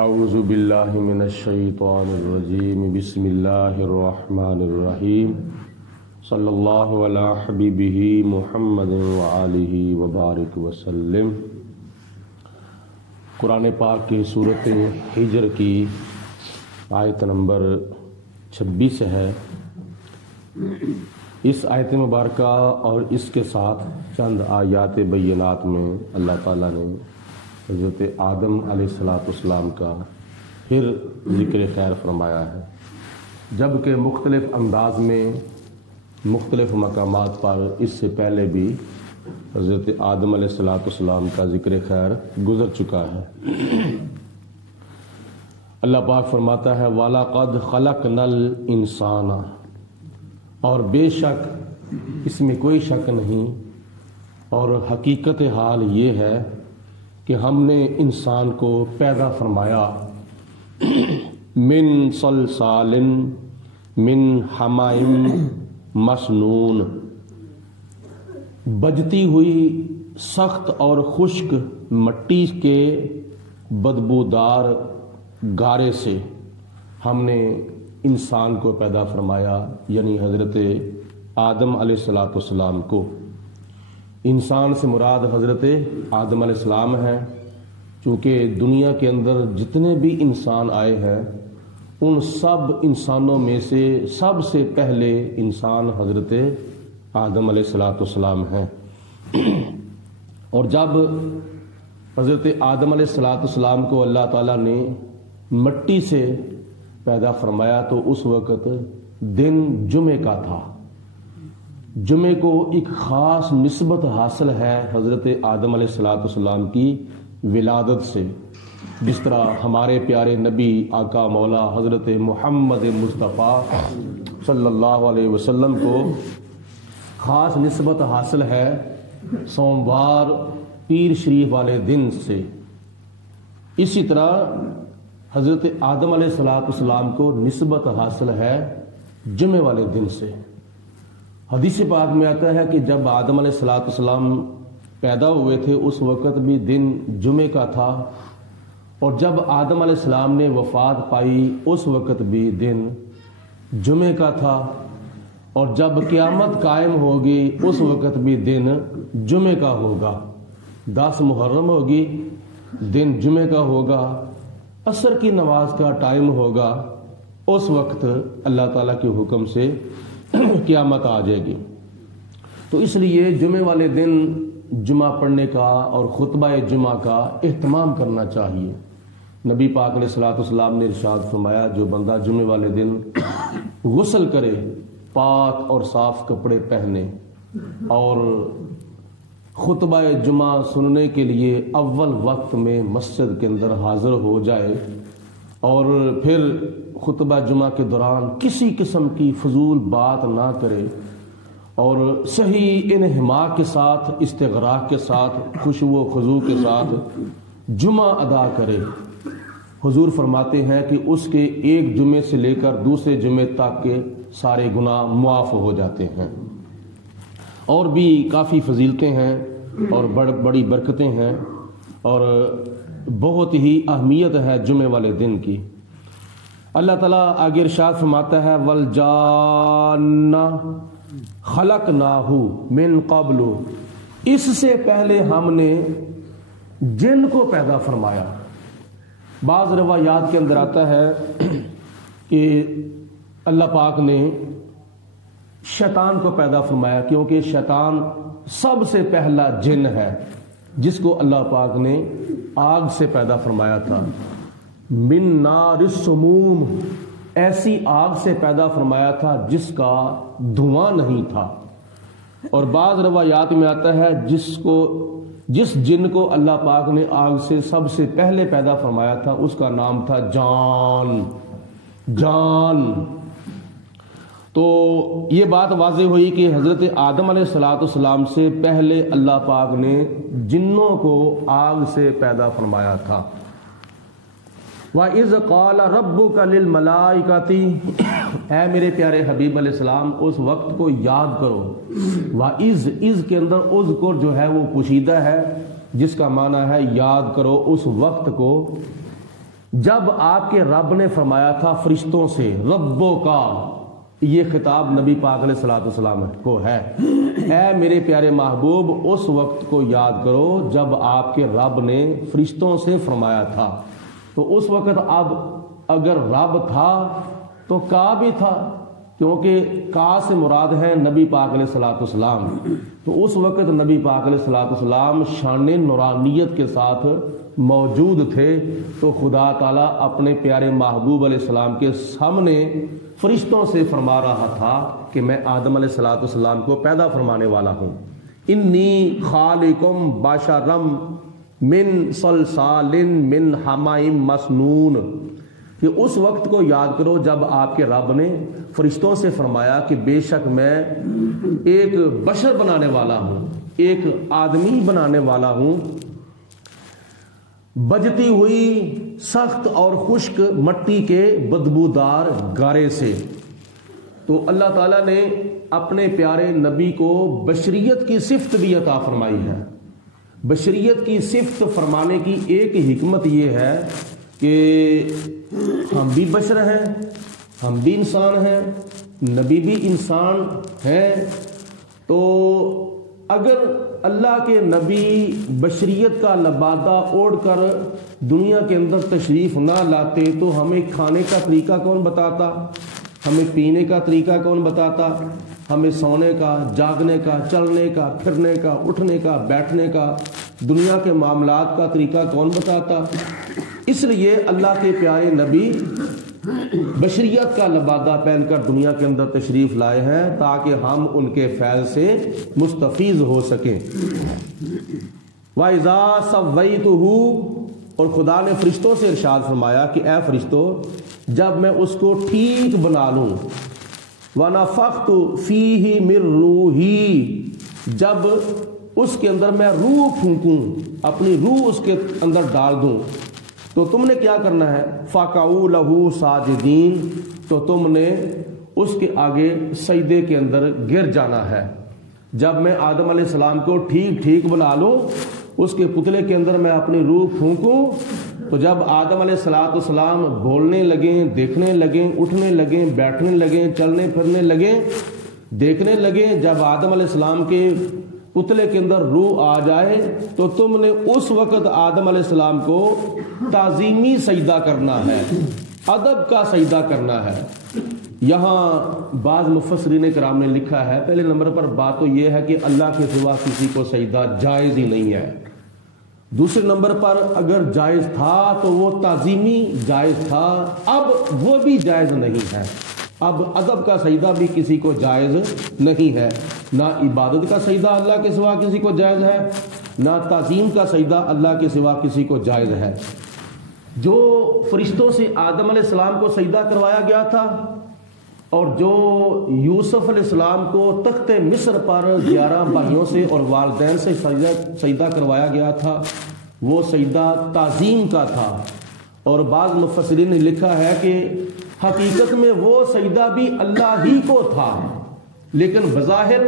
اعوذ باللہ من الشیطان الرجیم بسم اللہ الرحمن الرحیم صلی اللہ علی حبیبہ محمد وآلہ وبارک وسلم۔ قرآن پاک کی سورۃ ہجر کی آیت نمبر 26 ہے۔ اس آیت مبارکہ اور اس کے ساتھ چند آیات بینات میں اللہ تعالیٰ نے حضرت آدم علیہ السلام کا پھر ذکر خیر فرمایا ہے، جبکہ مختلف انداز میں مختلف مقامات پر اس سے پہلے بھی حضرت آدم علیہ السلام کا ذکر خیر گزر چکا ہے۔ اللہ پاک فرماتا ہے وَلَقَدْ خَلَقْنَا الْإِنسَانَ، اور بے شک اس میں کوئی شک نہیں، اور حقیقت حال یہ ہے کہ ہم نے انسان کو پیدا فرمایا من صلصال من حمأ مسنون، بجتی ہوئی سخت اور خشک مٹی کے بدبودار گارے سے ہم نے انسان کو پیدا فرمایا، یعنی حضرت آدم علیہ السلام کو۔ انسان سے مراد حضرت آدم علیہ السلام ہے، چونکہ دنیا کے اندر جتنے بھی انسان آئے ہیں ان سب انسانوں میں سے سب سے پہلے انسان حضرت آدم علیہ السلام ہیں۔ اور جب حضرت آدم علیہ السلام کو اللہ تعالیٰ نے مٹی سے پیدا فرمایا تو اس وقت دن جمعے کا تھا۔ جمعے کو ایک خاص نسبت حاصل ہے حضرت آدم علیہ السلام کی ولادت سے، جس طرح ہمارے پیارے نبی آقا مولا حضرت محمد مصطفیٰ صلی اللہ علیہ وسلم کو خاص نسبت حاصل ہے سوموار پیر شریف والے دن سے، اسی طرح حضرت آدم علیہ السلام کو نسبت حاصل ہے جمعے والے دن سے۔ حدیث پاک میں آتا ہے کہ جب آدم علیہ السلام پیدا ہوئے تھے اس وقت بھی دن جمعے کا تھا، اور جب آدم علیہ السلام نے وفات پائی اس وقت بھی دن جمعے کا تھا، اور جب قیامت قائم ہوگی اس وقت بھی دن جمعے کا ہوگا۔ 10 محرم ہوگی، دن جمعے کا ہوگا، عصر کی نماز کا ٹائم ہوگا، اس وقت اللہ تعالیٰ کے حکم سے قیامت آ جائے گی۔ تو اس لیے جمعے والے دن جمعہ پڑھنے کا اور خطبہ جمعہ کا اہتمام کرنا چاہیے۔ نبی پاک علیہ السلام نے ارشاد فرمایا جو بندہ جمعے والے دن غسل کرے، پاک اور صاف کپڑے پہنے اور خطبہ جمعہ سننے کے لیے اول وقت میں مسجد کے اندر حاضر ہو جائے، اور پھر خطبہ جمعہ کے دوران کسی قسم کی فضول بات نہ کرے، اور صحیح انہماک کے ساتھ، استغراق کے ساتھ، خشوع و خضوع کے ساتھ جمعہ ادا کرے، حضور فرماتے ہیں کہ اس کے ایک جمعے سے لے کر دوسرے جمعے تک کے سارے گناہ معاف ہو جاتے ہیں۔ اور بھی کافی فضیلتیں ہیں اور بڑی برکتیں ہیں، اور بہت ہی اہمیت ہے جمعے والے دن کی۔ اللہ تعالیٰ آگے ارشاد فرماتا ہے وَالْجَانَّ خَلَقْنَاهُ مِن قَبْلُ، اس سے پہلے ہم نے جن کو پیدا فرمایا۔ بعض روایات کے اندر آتا ہے کہ اللہ پاک نے شیطان کو پیدا فرمایا، کیونکہ شیطان سب سے پہلا جن ہے جس کو اللہ پاک نے آگ سے پیدا فرمایا تھا۔ من نار السموم، ایسی آگ سے پیدا فرمایا تھا جس کا دھواں نہیں تھا۔ اور بعض روایات میں آتا ہے جس جن کو اللہ پاک نے آگ سے سب سے پہلے پیدا فرمایا تھا اس کا نام تھا جان۔ تو یہ بات واضح ہوئی کہ حضرت آدم علیہ السلام سے پہلے اللہ پاک نے جنوں کو آگ سے پیدا فرمایا تھا۔ وَإِذْ قَالَ رَبُّكَ لِلْمَلَائِكَةِ، اے میرے پیارے حبیب علیہ السلام اس وقت کو یاد کرو۔ وَإِذْ کے اندر اذکر جو ہے وہ پوشیدہ ہے، جس کا معنی ہے یاد کرو اس وقت کو، جب آپ کے رب نے فرمایا تھا فرشتوں سے ربوں کا، یہ خطاب نبی پاک علیہ الصلوۃ والسلام کو ہے، اے میرے پیارے محبوب اس وقت کو یاد کرو جب آپ کے رب نے فرشتوں سے فرمایا تھا۔ تو اس وقت اب اگر رب تھا تو کا بھی تھا، کیونکہ کا سے مراد ہے نبی پاک علیہ الصلوۃ والسلام۔ تو اس وقت نبی پاک علیہ الصلوۃ والسلام شان نورانیت کے ساتھ موجود تھے، تو خدا تعالیٰ اپنے پیارے محبوب علیہ السلام کے سامنے فرشتوں سے فرما رہا تھا کہ میں آدم علیہ الصلوۃ والسلام کو پیدا فرمانے والا ہوں۔ انی خالقم بشرم من صلصال من حمأ مسنون، کہ اس وقت کو یاد کرو جب آپ کے رب نے فرشتوں سے فرمایا کہ بے شک میں ایک بشر بنانے والا ہوں، ایک آدمی بنانے والا ہوں، بجتی ہوئی سخت اور خشک مٹی کے بدبودار گارے سے۔ تو اللہ تعالیٰ نے اپنے پیارے نبی کو بشریت کی صفت بھی عطا فرمائی ہے۔ بشریت کی صفت فرمانے کی ایک حکمت یہ ہے کہ ہم بھی بشر ہیں، ہم بھی انسان ہیں، نبی بھی انسان ہیں۔ تو اگر اللہ کے نبی بشریت کا لبادہ اوڑھ کر دنیا کے اندر تشریف نہ لاتے تو ہمیں کھانے کا طریقہ کون بتاتا، ہمیں پینے کا طریقہ کون بتاتا، ہمیں سونے کا، جاگنے کا، چلنے کا، پھرنے کا، اٹھنے کا، بیٹھنے کا، دنیا کے معاملات کا طریقہ کون بتاتا۔ اس لیے اللہ کے پیارے نبی بشریت کا لبادہ پہن کر دنیا کے اندر تشریف لائے ہیں تاکہ ہم ان کے فیض سے مستفیض ہو سکیں۔ وَإِذَا سَوَّيْتُهُ، اور خدا نے فرشتوں سے ارشاد فرمایا کہ اے فرشتوں جب میں اس کو ٹھیک بنا لوں، وَنَفَخْتُ فِيهِ مِن رُوحِي، جب اس کے اندر میں روح پھونکوں، اپنی روح اس کے اندر ڈال دوں، تو تم نے کیا کرنا ہے، فَقَعُوا لَهُ سَاجِدِينَ، تو تم نے اس کے آگے سجدے کے اندر گر جانا ہے۔ جب میں آدم علیہ السلام کو ٹھیک بنا لوں، اس کے پتلے کے اندر میں اپنی روح پھونکوں، تو جب آدم علیہ السلام بولنے لگیں، دیکھنے لگیں، اٹھنے لگیں، بیٹھنے لگیں، چلنے پھرنے لگیں، دیکھنے لگیں، جب آدم علیہ السلام کے پتلے کے اندر روح آ جائے تو تم نے اس وقت آدم علیہ السلام کو تعظیمی سجدہ کرنا ہے، ادب کا سجدہ کرنا ہے۔ یہاں بعض مفسرین کرام نے لکھا ہے، پہلے نمبر پر بات تو یہ ہے کہ اللہ کے سوا کسی کو سجدہ جائز ہی نہیں ہے۔ دوسرے نمبر پر اگر جائز تھا تو وہ تعظیمی جائز تھا، اب وہ بھی جائز نہیں ہے۔ اب ادب کا سجدہ بھی کسی کو جائز نہیں ہے، نہ عبادت کا سجدہ اللہ کے سوا کسی کو جائز ہے، نہ تعظیم کا سجدہ اللہ کے سوا کسی کو جائز ہے۔ جو فرشتوں سے آدم علیہ السلام کو سجدہ کروایا گیا تھا اور جو یوسف علیہ السلام کو تخت مصر پر 11 بھائیوں سے اور والدین سے سجدہ کروایا گیا تھا، وہ سجدہ تعظیم کا تھا۔ اور بعض مفسرین نے لکھا ہے کہ حقیقت میں وہ سجدہ بھی اللہ ہی کو تھا، لیکن بظاہر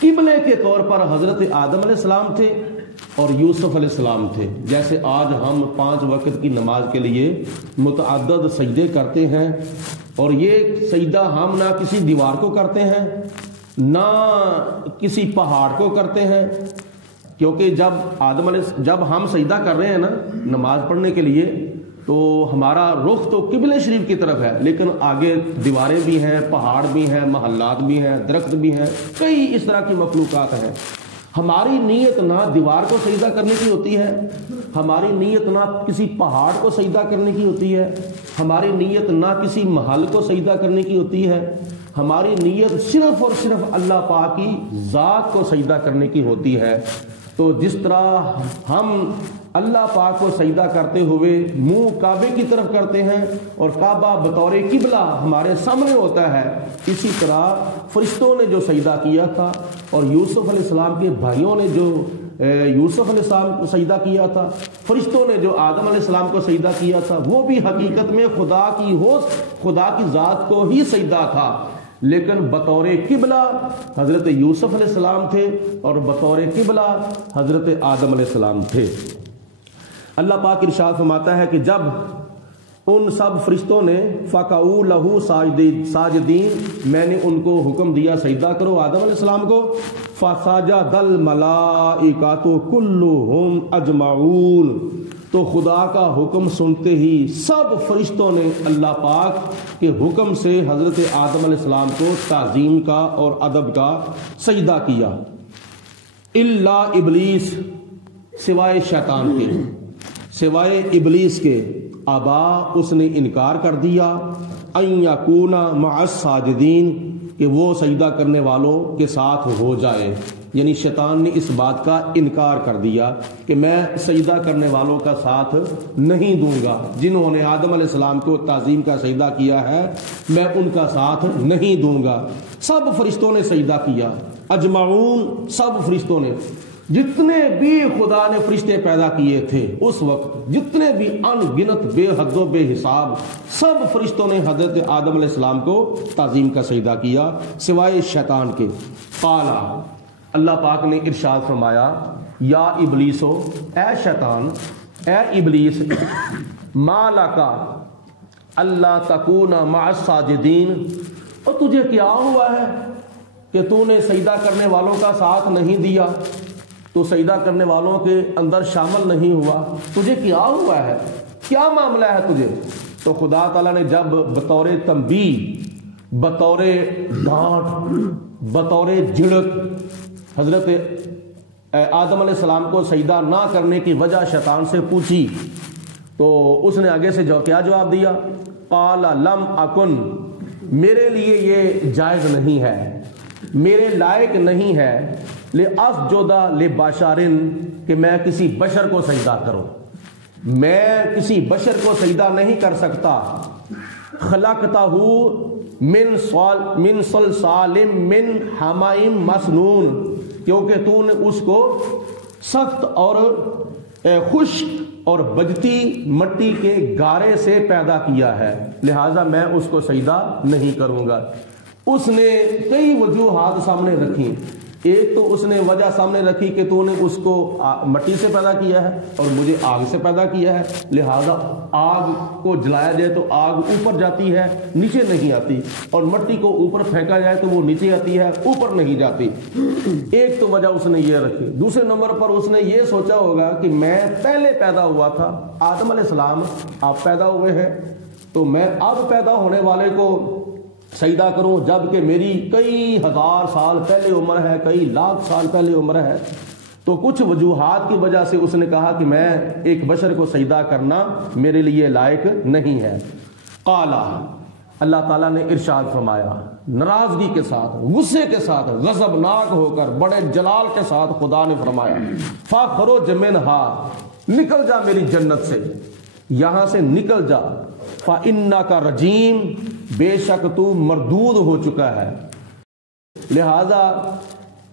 قبلے کے طور پر حضرت آدم علیہ السلام تھے اور یوسف علیہ السلام تھے۔ جیسے آج ہم 5 وقت کی نماز کے لیے متعدد سجدے کرتے ہیں، اور یہ سجدہ ہم نہ کسی دیوار کو کرتے ہیں نہ کسی پہاڑ کو کرتے ہیں، کیونکہ جب ہم سجدہ کر رہے ہیں نا نماز پڑھنے کے لیے تو ہمارا رخ تو قبلہ شریف کی طرف ہے، لیکن آگے دیواریں بھی ہیں، پہاڑ بھی ہیں، محلات بھی ہیں، درخت بھی ہیں، کئی اس طرح کی مخلوقات ہیں۔ ہماری نیت نہ دیوار کو سجدہ کرنے کی ہوتی ہے، ہماری نیت نہ کسی پہاڑ کو سجدہ کرنے کی ہوتی ہے، ہماری نیت نہ کسی محل کو سجدہ کرنے کی ہوتی ہے، ہماری نیت صرف اور صرف اللہ پاک کی ذات کو سجدہ کرنے کی ہوتی ہے۔ تو جس طرح ہم اللہ پاک کو سجدہ کرتے ہوئے منہ کعبے کی طرف کرتے ہیں اور کعبہ بطور قبلہ ہمارے سامنے ہوتا ہے، اسی طرح فرشتوں نے جو سجدہ کیا تھا اور یوسف علیہ السلام کے بھائیوں نے جو یوسف علیہ السلام کو سجدہ کیا تھا، فرشتوں نے جو آدم علیہ السلام کو سجدہ کیا تھا، وہ بھی حقیقت میں خدا کی ذات کو ہی سجدہ تھا، لیکن بطور قبلہ حضرت یوسف علیہ السلام تھے اور بطور قبلہ حضرت آدم علیہ السلام تھے۔ اللہ پاک ارشاد فرماتا ہے کہ جب ان سب فرشتوں نے فقعوا لہو ساجدین، میں نے ان کو حکم دیا سجدہ کرو آدم علیہ السلام کو، فسجد الملائکۃ کلھم اجمعون، تو خدا کا حکم سنتے ہی سب فرشتوں نے اللہ پاک کے حکم سے حضرت آدم علیہ السلام کو تعظیم کا اور ادب کا سجدہ کیا، الا ابلیس، سوائے شیطان کے، سوائے ابلیس کے، ابا، اس نے انکار کر دیا، ان یکون مع الساجدین، کہ وہ سجدہ کرنے والوں کے ساتھ ہو جائے، یعنی شیطان نے اس بات کا انکار کر دیا کہ میں سجدہ کرنے والوں کا ساتھ نہیں دوں گا، جنہوں نے آدم علیہ السلام کو تعظیم کا سجدہ کیا ہے میں ان کا ساتھ نہیں دوں گا۔ سب فرشتوں نے سجدہ کیا، اجمعون، سب فرشتوں نے، جتنے بھی خدا نے فرشتے پیدا کیے تھے اس وقت، جتنے بھی ان گنت بے حد و بے حساب، سب فرشتوں نے حضرت آدم علیہ السلام کو تعظیم کا سجدہ کیا سوائے شیطان کے۔ قال، اللہ پاک نے ارشاد فرمایا، یا ابلیسو، اے شیطان، اے ابلیس، ما لکا اللہ تکون مع الساجدین، اور تجھے کیا ہوا ہے کہ تو نے سجدہ کرنے والوں کا ساتھ نہیں دیا، تو سجدہ کرنے والوں کے اندر شامل نہیں ہوا، تجھے کیا ہوا ہے، کیا معاملہ ہے تجھے؟ تو خدا تعالیٰ نے جب بطور تنبیہ، بطور ڈانٹ، بطور جھڑک حضرت آدم علیہ السلام کو سجدہ نہ کرنے کی وجہ شیطان سے پوچھی، تو اس نے آگے سے کیا جواب دیا؟ قال لم اکن، میرے لیے یہ جائز نہیں ہے، میرے لائق نہیں ہے، لأسجد لبشر، کہ میں کسی بشر کو سجدہ کروں، میں کسی بشر کو سجدہ نہیں کر سکتا، خلقتہ من صلصال من حمأ مسنون، کیونکہ تو نے اس کو سخت اور خشک اور بجتی مٹی کے گارے سے پیدا کیا ہے، لہٰذا میں اس کو سجدہ نہیں کروں گا۔ اس نے کئی وجوہات سامنے رکھی، ایک تو اس نے وجہ سامنے رکھی کہ تو نے اس کو مٹی سے پیدا کیا ہے اور مجھے آگ سے پیدا کیا ہے، لہذا آگ کو جلایا جائے تو آگ اوپر جاتی ہے نیچے نہیں آتی، اور مٹی کو اوپر پھینکا جائے تو وہ نیچے آتی ہے اوپر نہیں جاتی، ایک تو وجہ اس نے یہ رکھی۔ دوسرے نمبر پر اس نے یہ سوچا ہوگا کہ میں پہلے پیدا ہوا تھا، آدم علیہ السلام آپ پیدا ہوئے ہیں، تو میں اب پیدا ہونے والے کو سجدہ کروں جبکہ میری کئی ہزار سال پہلے عمر ہے، کئی لاکھ سال پہلے عمر ہے، تو کچھ وجوہات کی وجہ سے اس نے کہا کہ میں ایک بشر کو سجدہ کرنا میرے لیے لائق نہیں ہے۔ قال، اللہ تعالیٰ نے ارشاد فرمایا ناراضگی کے ساتھ، غصے کے ساتھ، غضبناک ہو کر، بڑے جلال کے ساتھ خدا نے فرمایا، فاخرج منہا، نکل جا میری جنت سے، یہاں سے نکل جا، فإنک رجیم، بے شک تو مردود ہو چکا ہے، لہذا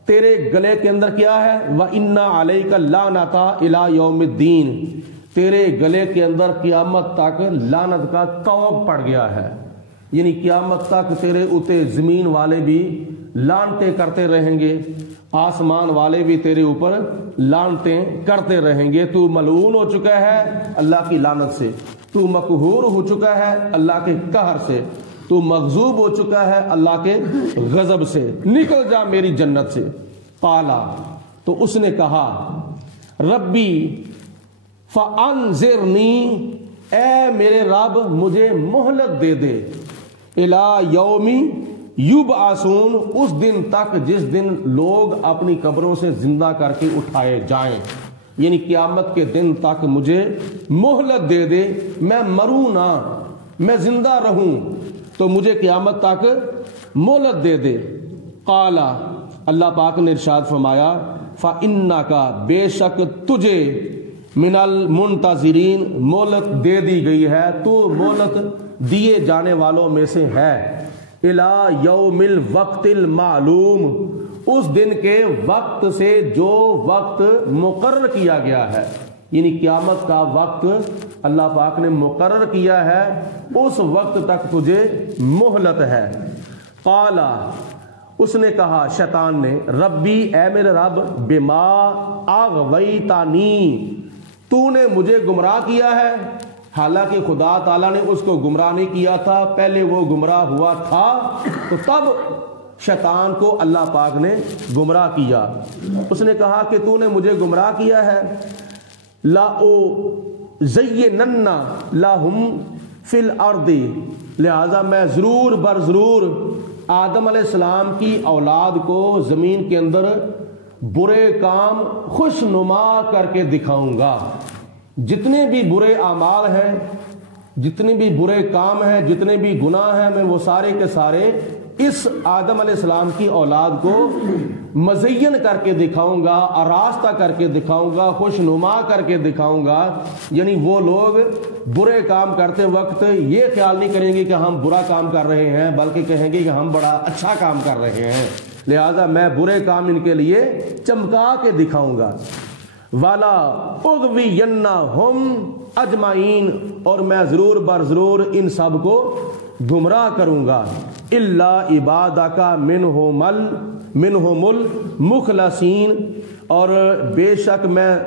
تیرے گلے کے اندر کیا ہے؟ وَإِنَّ عَلَيْكَ اللَّعْنَةَ إِلَى يَوْمِ الدِّينِ، تیرے گلے کے اندر قیامت تک لعنت کا طوق پڑ گیا ہے، یعنی قیامت تک تیرے اوتے زمین والے بھی لعنتیں کرتے رہیں گے، آسمان والے بھی تیرے اوپر لعنتیں کرتے رہیں گے، تو ملعون ہو چکا ہے اللہ کی لعنت سے، تو مقہور ہو چکا ہے اللہ کے قہر سے، تو مغضوب ہو چکا ہے اللہ کے غضب سے، نکل جا میری جنت سے۔ قالا، تو اس نے کہا ربی فانذرنی، اے میرے رب مجھے مہلت دے دے، الی یوم یبعثون، اس دن تک جس دن لوگ اپنی قبروں سے زندہ کر کے اٹھائے جائیں، یعنی قیامت کے دن تک مجھے مہلت دے دے، میں مروں نہ، میں زندہ رہوں، تو مجھے قیامت تک مہلت دے دے۔ قال، اللہ پاک نے ارشاد فرمایا فَإِنَّكَ، بے شک تجھے، من المنتظرین، مہلت دے دی گئی ہے، تو مہلت دیے جانے والوں میں سے ہے، الی یوم الوقت المعلوم، اس دن کے وقت سے جو وقت مقرر کیا گیا ہے، یعنی قیامت کا وقت اللہ پاک نے مقرر کیا ہے، اس وقت تک تجھے مہلت ہے۔ قال، اس نے کہا شیطان نے، ربی، اے میرے رب، بما اغویتانی، تو نے مجھے گمراہ کیا ہے، حالانکہ خدا تعالیٰ نے اس کو گمراہ نہیں کیا تھا، پہلے وہ گمراہ ہوا تھا، تو تب شیطان کو اللہ پاک نے گمراہ کیا۔ اس نے کہا کہ تو نے مجھے گمراہ کیا ہے، لَأُزَيِّنَنَّ لَهُمْ فِي الْأَرْضِ، لہذا میں ضرور بر ضرور آدم علیہ السلام کی اولاد کو زمین کے اندر برے کام خوش نما کر کے دکھاؤں گا۔ جتنے بھی برے اعمال ہیں، جتنے بھی برے کام ہیں، جتنے بھی گناہ ہیں، میں وہ سارے کے سارے اس آدم علیہ السلام کی اولاد کو مزین کر کے دکھاؤں گا، آراستہ کر کے دکھاؤں گا، خوش نما کر کے دکھاؤں گا۔ یعنی وہ لوگ برے کام کرتے وقت یہ خیال نہیں کریں گے کہ ہم برا کام کر رہے ہیں، بلکہ کہیں گے کہ ہم بڑا اچھا کام کر رہے ہیں، لہذا میں برے کام ان کے لیے چمکا کے دکھاؤں گا۔ والا اغوینہم اجمعین، اور میں ضرور بر ضرور ان سب کو گمراہ کروں گا، الا عبادک منہم المخلصین، اور بے شک میں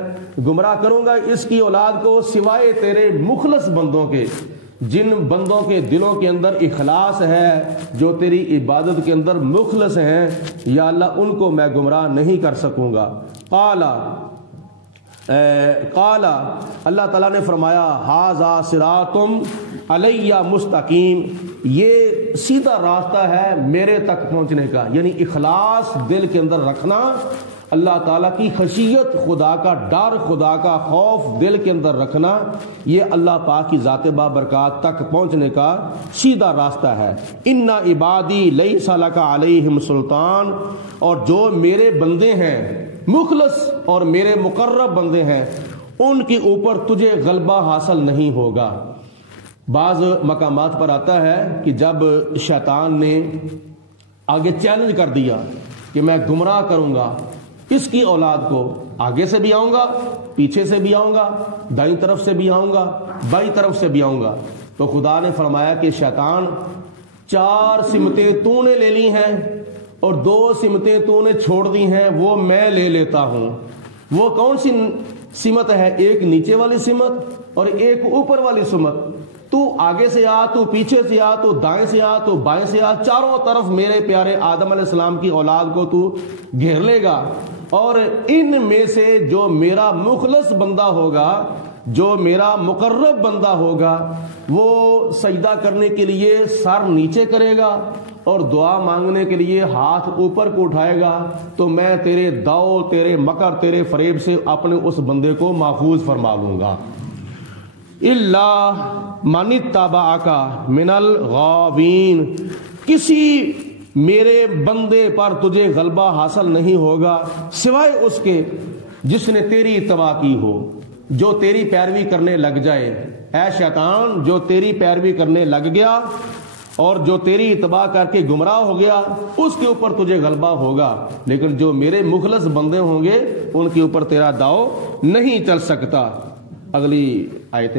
گمراہ کروں گا اس کی اولاد کو سوائے تیرے مخلص بندوں کے، جن بندوں کے دلوں کے اندر اخلاص ہے، جو تیری عبادت کے اندر مخلص ہیں، یا اللہ ان کو میں گمراہ نہیں کر سکوں گا۔ قال اللہ تعالیٰ نے فرمایا ھذا صراط علی مستقیم، یہ سیدھا راستہ ہے میرے تک پہنچنے کا، یعنی اخلاص دل کے اندر رکھنا، اللہ تعالیٰ کی خشیت، خدا کا ڈر، خدا کا خوف دل کے اندر رکھنا، یہ اللہ پاک کی ذات بابرکات تک پہنچنے کا سیدھا راستہ ہے۔ ان عبادی لیس لک علیہم سلطان، اور جو میرے بندے ہیں مخلص اور میرے مقرب بندے ہیں، ان کے اوپر تجھے غلبہ حاصل نہیں ہوگا۔ بعض مقامات پر آتا ہے کہ جب شیطان نے آگے چیلنج کر دیا کہ میں گمراہ کروں گا اس کی اولاد کو، آگے سے بھی آؤں گا، پیچھے سے بھی آؤں گا، دائیں طرف سے بھی آؤں گا، بائیں طرف سے بھی آؤں گا، تو خدا نے فرمایا کہ شیطان 4 سمتیں تو نے لے لی ہیں اور 2 سمتیں تو نے چھوڑ دی ہیں، وہ میں لے لیتا ہوں۔ وہ کون سی سمت ہے؟ ایک نیچے والی سمت اور ایک اوپر والی سمت۔ تو آگے سے آ، تو پیچھے سے آ، تو دائیں سے آ، تو بائیں سے آ، چاروں طرف میرے پیارے آدم علیہ السلام کی اولاد کو تو گھیر لے گا، اور ان میں سے جو میرا مخلص بندہ ہوگا، جو میرا مقرب بندہ ہوگا، وہ سجدہ کرنے کے لیے سر نیچے کرے گا اور دعا مانگنے کے لیے ہاتھ اوپر کو اٹھائے گا، تو میں تیرے داؤ، تیرے مکر، تیرے فریب سے اپنے اس بندے کو محفوظ فرما لوں گا۔ الا من اتبعک من الغاوین، کسی میرے بندے پر تجھے غلبہ حاصل نہیں ہوگا سوائے اس کے جس نے تیری اتباع کی ہو، جو تیری پیروی کرنے لگ جائے۔ اے شیطان، جو تیری پیروی کرنے لگ گیا اور جو تیری اتباع کر کے گمراہ ہو گیا، اس کے اوپر تجھے غلبہ ہوگا، لیکن جو میرے مخلص بندے ہوں گے ان کے اوپر تیرا داؤ نہیں چل سکتا۔ اگلی آیت